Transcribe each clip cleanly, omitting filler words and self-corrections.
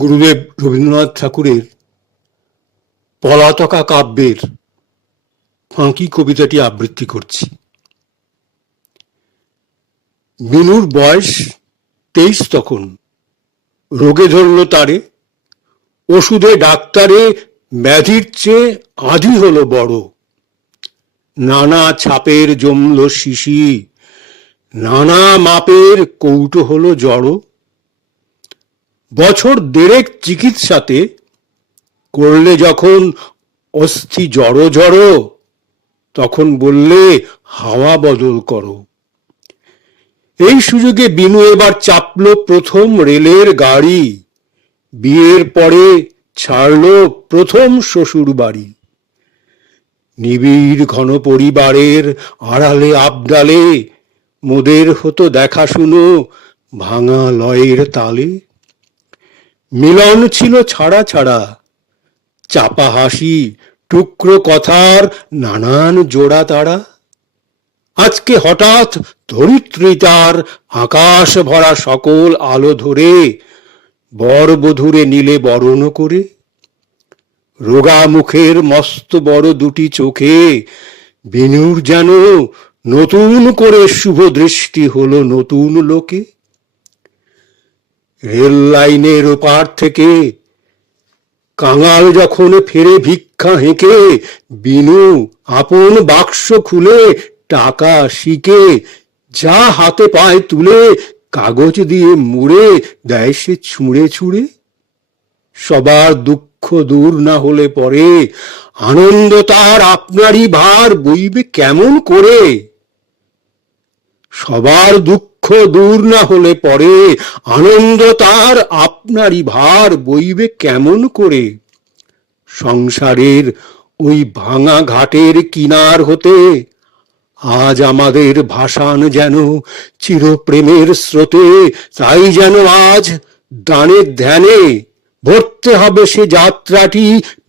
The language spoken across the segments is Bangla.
গুরুদেব রবীন্দ্রনাথ ঠাকুরের পলাতকা কাব্যের ফাঁকি কবিতাটি আবৃত্তি করছি। বিনুর বয়স 23 তখন। রোগে ধরল তারে, ওষুধে ডাক্তারে ব্যাধির চেয়ে আধি হলো বড়। নানা ছাপের জমল শিশি, নানা মাপের কৌটো হলো জড়। বছর দেড়েক চিকিৎসাতে করলে যখন অস্থি জড়ো জড়ো, তখন বললে হাওয়া বদল করো। এই সুযোগে বিনু এবার চাপল প্রথম রেলের গাড়ি। বিয়ের পরে ছাড়ল প্রথম শ্বশুর বাড়ি। নিবিড় ঘন পরিবারের আড়ালে আবডালে মোদের হতো দেখাশুনো ভাঙা লয়ের তালে। মিলন ছিল ছাড়া ছাড়া, চাপা হাসি, টুকরো কথার নানান জোড়া তারা। আজকে হঠাৎ ধরিত্রী তার আকাশ ভরা সকল আলো ধরে বর বধূরে নিলে বরণ করে। রোগা মুখের মস্ত বড় দুটি চোখে বিনুর যেন নতুন করে শুভ দৃষ্টি হলো নতুন লোকে। রেল লাইনের ওপার থেকে কাঙাল যখন ফেরে ভিক্ষা হেঁকে, বিনু আপন বাক্স খুলে টাকা শিকে যা হাতে পায় তুলে কাগজ দিয়ে মুড়ে দেয় সে ছুঁড়ে ছুঁড়ে। সবার দুঃখ দূর না হলে পরে আনন্দ তার আপনারই ভার বইবে কেমন করে। সবার দুঃখ দূর না হলে পরে আনন্দ তার আপনারই ভার বইবে কেমন করে। সংসারের ওই ভাঙা ঘাটের কিনার হতে আজ আমাদের ভাসান যেন চিরপ্রেমের স্রোতে। তাই যেন আজ দানের ধ্যানে ভরতে হবে সে যাত্রাটি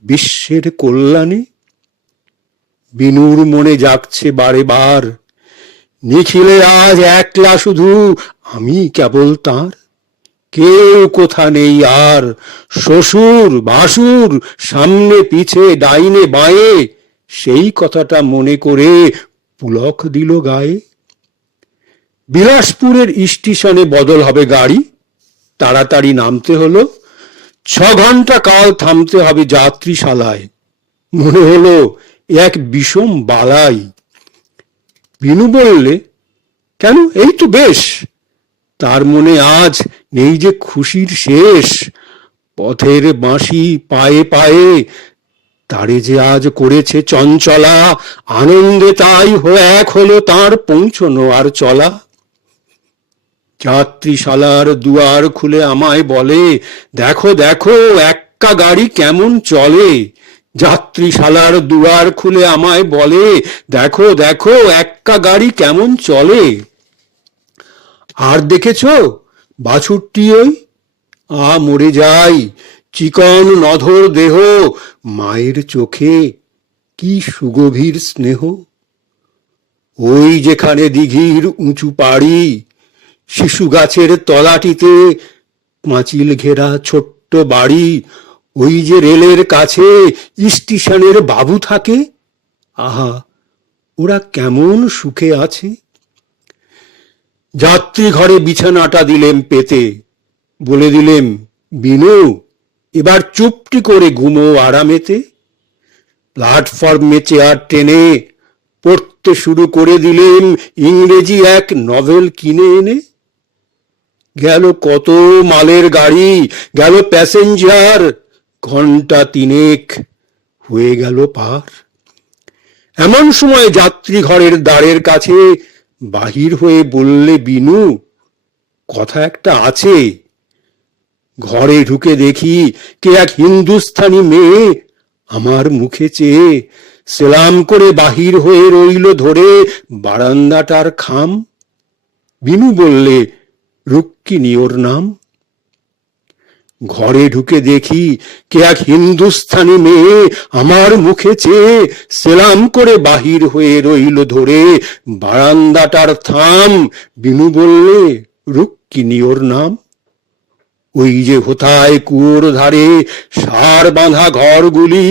বিশ্বের কল্যাণে। বিনুর মনে জাগছে বারে বার, নিখিলে আজ একলা শুধু আমি কেবল তার। কেউ কোথা নেই আর, শ্বশুর ভাসুর সামনে পিছে ডাইনে বাঁয়ে, সেই কথাটা মনে করে পুলক দিল গায়ে। বিলাসপুরের স্টেশনে বদল হবে গাড়ি, তাড়াতাড়ি নামতে হলো। 6 ঘন্টা কাল থামতে হবে যাত্রীশালায়। মনে হলো এক বিষম বালাই। বিনু বললে, কেন, এই তো বেশ। তার মনে আজ নেই যে খুশির শেষ। পথের বাঁশি পায়ে পায়ে তারে যে আজ করেছে চঞ্চলা। আনন্দে তাই এক হলো তার পৌঁছনো আর চলা। যাত্রীশালার দুয়ার খুলে আমায় বলে, দেখো দেখো এক্কা গাড়ি কেমন চলে। যাত্রীশালার দুয়ার খুলে আমায় বলে, দেখো দেখো এক্কা গাড়ি কেমন চলে। আর দেখেছ বাছুরটি ওই মরে যাই, চিকন নধর দেহ, মায়ের চোখে কি সুগভীর স্নেহ। ওই যেখানে দিঘির উঁচু পাড়ি, শিশু গাছের তলাটিতে পাঁচিল ঘেরা ছোট্ট বাড়ি। ওই যে রেলের কাছে স্টেশনের বাবু থাকে, আহা ওরা কেমন সুখে আছে। যাত্রী ঘরে বিছানাটা দিলেম পেতে, বলে দিলেম, বিনু এবার চুপটি করে ঘুমো আরামেতে। প্ল্যাটফর্মে চেয়ার টেনে পড়তে শুরু করে দিলেম ইংরেজি এক নভেল কিনে এনে। গেল কত মালের গাড়ি, গেল প্যাসেঞ্জার, ঘন্টা 3 হয়ে গেল পার। এমন সময় যাত্রী ঘরের দ্বারের কাছে বাহির হয়ে বললে বিনু, কথা একটা আছে। ঘরে ঢুকে দেখি কে এক হিন্দুস্থানি মেয়ে আমার মুখে চেয়ে সেলাম করে বাহির হয়ে রইল ধরে বারান্দাটার খাম। বিনু বললে, রুক্মিণী ওর নাম। ঘরে ঢুকে দেখি কে এক হিন্দুস্থানি মেয়ে আমার মুখে চেয়ে সেলাম করে বাহির হয়ে রইল ধরে বারান্দাটার থাম। বিনু বললে, রুক্মিণী ওর নাম। ওই যে হোথায় কুয়োর ধারে সার বাঁধা ঘরগুলি,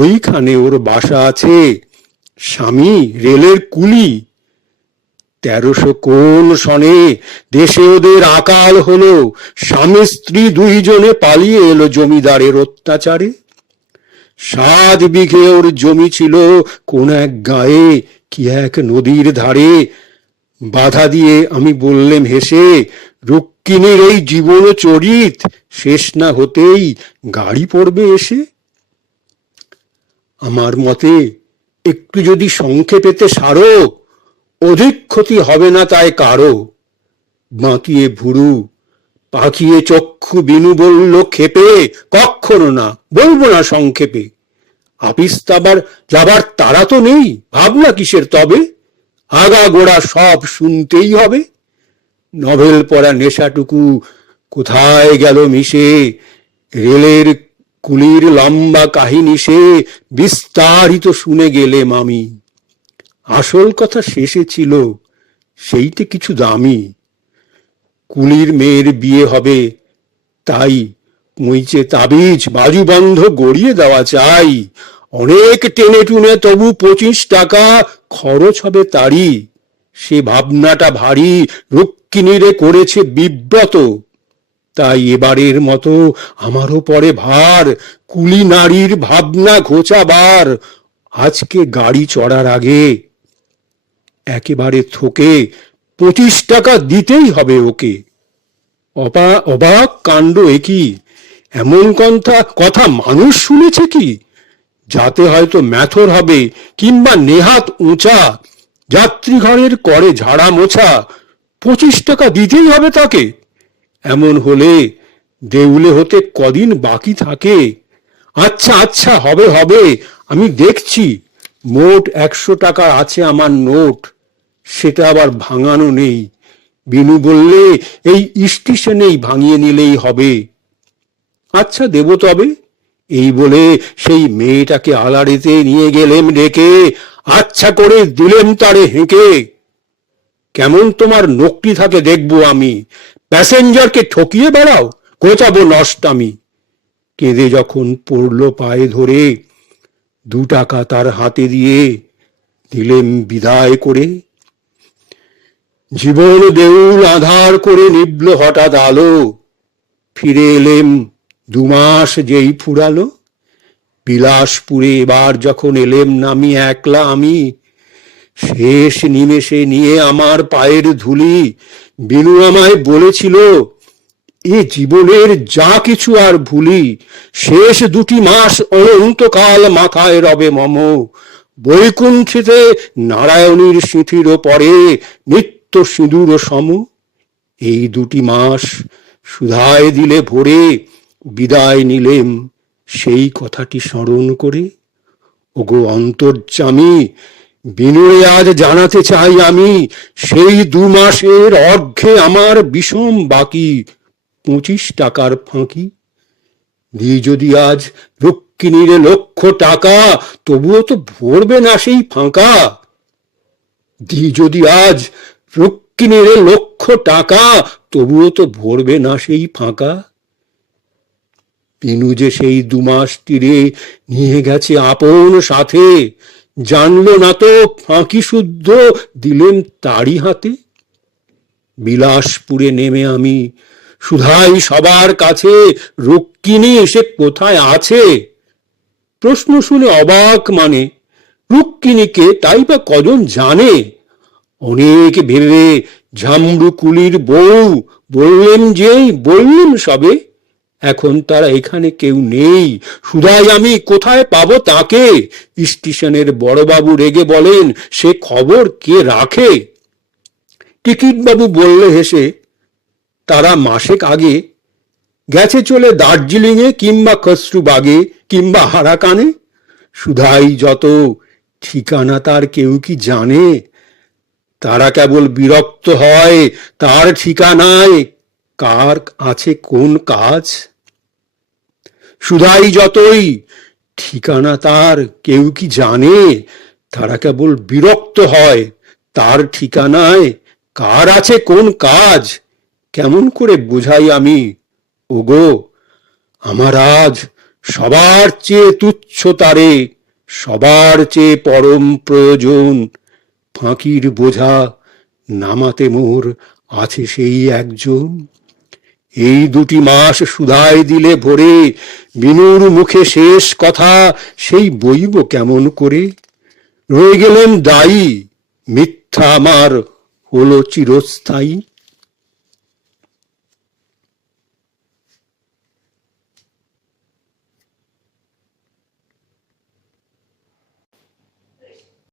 ওইখানে ওর বাসা আছে, স্বামী রেলের কুলি। 1300 কোন সনে দেশে ওদের আকাল হলো, স্বামী স্ত্রী দুইজনে পালিয়ে এলো জমিদারের অত্যাচারে। 7 বিঘে ওর জমি ছিল কোন এক গায়ে, কি এক নদীর ধারে। বাধা দিয়ে আমি বললেম হেসে, রুক্মিণীর এই জীবন চরিত শেষ না হতেই গাড়ি পড়বে এসে। আমার মতে একটু যদি সংক্ষেপেতে সারো, অধিক ক্ষতি হবে না তাই কারো। বাঁকিয়ে ভুরু পাকিয়ে চক্ষু বিনু বলল ক্ষেপে, কখনো না, বলবো না সংক্ষেপে। আপিস্তাবার যাবার তারা তো নেই, ভাবনা কিসের তবে, আগা গোড়া সব শুনতেই হবে। নভেল পড়া নেশাটুকু কোথায় গেল মিশে, রেলের কুলির লম্বা কাহিনী সে বিস্তারিত শুনে গেলেম আমি। আসল কথা শেষে ছিল, সেইটে কিছু দামি। কুলির মেয়ের বিয়ে হবে, তাই মইচে তাবিজ বাজুবন্ধ গড়িয়ে দেওয়া চাই। অনেক টেনে টুনে তবু 25 টাকা খরচ হবে তারই। সে ভাবনাটা ভারী রুক্মিণীরে করেছে বিব্রত। তাই এবারের মতো আমারও পরে ভার, কুলি নারীর ভাবনা ঘোচাবার। আজকে গাড়ি চড়ার আগে একেবারে থোকে 25 টাকা দিতেই হবে ওকে। অবাক কাণ্ড একই, এমন কথা মানুষ শুনেছে কি? যাতে হয়তো ম্যাথর হবে, কিংবা নেহাত উঁচা, যাত্রীঘরের করে ঝাড়া মোছা, 25 টাকা দিতেই হবে তাকে। এমন হলে দেউলে হতে কদিন বাকি থাকে। আচ্ছা আচ্ছা, হবে হবে, আমি দেখছি। মোট 100 টাকা আছে আমার নোট, সেটা আবার ভাঙানো নেই। বিনু বললে এই স্টেশনেই ভাঙিয়ে নিলেই হবে। আচ্ছা দেব তবে, এই বলে সেই মেয়েটাকে আলাড়িতে নিয়ে গেলেম ডেকে। আচ্ছা করে দিলেম তারে হেঁকে। কেমন তোমার নকটি থাকে দেখবো আমি, প্যাসেঞ্জারকে ঠকিয়ে বেড়াও, গোচাবো নষ্টামি। কেঁদে যখন পড়ল পায়ে ধরে, 2 টাকা তার হাতে দিয়ে দিলেম বিদায় করে। জীবন দেউল আধার করে নিভল হঠাৎ আলো, ফিরে এলেম 2 মাস যেই ফুরালো। বিলাসপুরে এবার যখন এলেম নামি একলা আমি, শেষ নিমেষে নিয়ে আমার পায়ের ধুলি। বিনু আমায় বলেছিল, এ জীবনের যা কিছু আর ভুলি, শেষ 2টি মাস অনন্তকাল মাথায় রবে মম। বৈকুণ্ঠিতে নারায়ণীর সিঁথির পরে নিত্য সিঁদুর সম। এই 2টি মাস সুধায় দিলে ভরে, বিদায় নিলেম সেই কথাটি স্মরণ করে। ওগো অন্তর্যামী, বিনয়ে আজ জানাতে চাই আমি, সেই 2 মাসের অর্ঘ্যে আমার বিষম বাকি 25 টাকার ফাঁকি। যদি আজ রুক্মিণীর 1,00,000 টাকা, তবুও তো ভরবে না সেই ফাঁকা। যদি আজ রুক্মিণীর 1,00,000 টাকা, তবুও তো ভরবে না সেই ফাঁকা। বিনু যে সেই 2 মাস তীরে নিয়ে গেছে আপন সাথে, জানলো না তো ফাঁকি শুদ্ধ দিলেন তারই হাতে। বিলাসপুরে নেমে আমি শুধাই সবার কাছে, রুক্মিণী সে কোথায় আছে? প্রশ্ন শুনে অবাক মানে, রুক্মিণীকে তাই বা কজন জানে? অনেক ভেবে ঝামরু কুলির বউ বললেন সবে, এখন তারা এখানে কেউ নেই। শুধাই আমি কোথায় পাবো তাকে? স্টেশনের বড়বাবু রেগে বলেন, সে খবর কে রাখে? টিকিট বাবু বললে হেসে, তারা মাসেক আগে গেছে চলে দার্জিলিংয়ে, কিংবা খসরুবাগে, কিংবা হারাকানে। শুধাই যত, ঠিকানা তার কেউ কি জানে? তারা কেবল বিরক্ত হয় তার ঠিকানায়, কার আছে কোন কাজ। শুধাই যতই, ঠিকানা তার কেউ কি জানে? তারা কেবল বিরক্ত হয় তার ঠিকানায়, কার আছে কোন কাজ। কেমন করে বোঝাই আমি ওগো, আমার আজ সবার চেয়ে তুচ্ছ তারে, সবার চেয়ে পরম প্রয়োজন, ফাঁকির বোঝা নামাতে মোর আছে সেই একজন। এই 2টি মাস শুধাই দিলে ভরে, বিনুর মুখে শেষ কথা সেই বইব কেমন করে? রয়ে গেলেন দায়ী, মিথ্যা আমার হলো চিরস্থায়ী।